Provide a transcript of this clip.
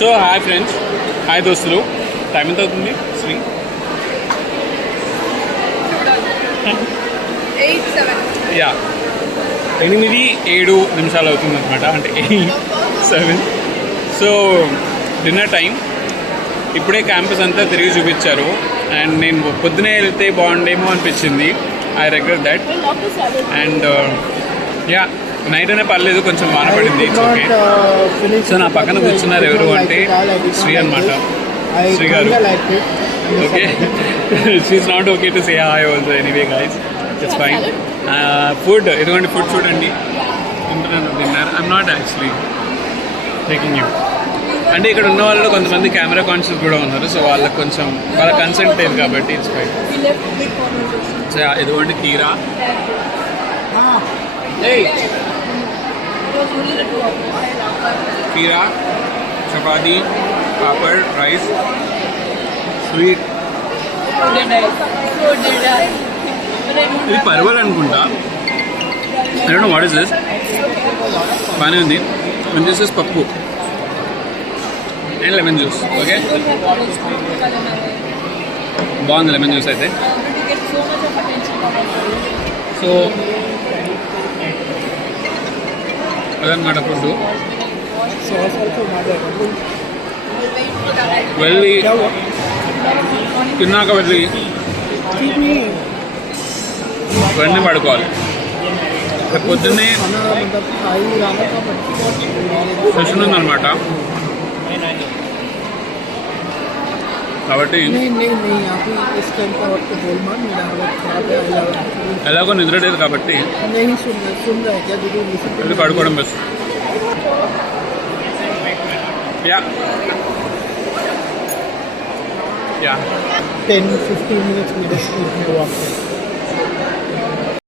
So hi friends, hi దోస్తులు. టైం ఎంత అవుతుంది శ్రీ? 8-7 అవుతుంది అనమాట, అంటే 8-7. So dinner time. ఇప్పుడే క్యాంపస్ అంతా తిరిగి చూపించారు అండ్ నేను పొద్దునే వెళ్తే బాగుండేమో అనిపించింది. I regret that. And yeah, night అనే పర్లేదు, కొంచెం వాన పడింది. ఓకే. సో నా పక్కన కూర్చున్నారు ఎవరు అంటే శ్రీ అనమాట. శ్రీ గారు. Okay, she is not okay to say hi also. Anyway guys, it's fine. Food, ఎటువంటి ఫుడ్ చూడండి. తింటున్నాను dinner. I'm not actually taking you. అంటే ఇక్కడ ఉన్న వాళ్ళు కొంతమంది కెమెరా కాన్షియస్ కూడా ఉన్నారు. సో వాళ్ళకి కొంచెం వాళ్ళ కన్సెంట్ లేదు కాబట్టి ఇట్స్ ఫైన్. సో ఎటువంటి కీరా, కీరా, చపాతీ, పాపడ్, రైస్, స్వీట్. ఇది పర్వల్ అనుకుంటా. I don't know what is this. బాగానే ఉంది. అండ్ దిస్ ఇస్ పప్పు అండ్ లెమన్ జ్యూస్. ఓకే, బాగుంది లెమన్ జ్యూస్ అయితే. సో అదనమాట ఫుడ్. వెళ్ళి తిన్నాక వెళ్ళి ఇవన్నీ పడుకోవాలి. పొద్దున్నే సెషన్ ఉందన్నమాట, కాబట్టి ఎలాగో నిద్ర లేదు కాబట్టి వెళ్ళి పడుకోవడం best. Yeah 10-15 minutes we just eat and walk.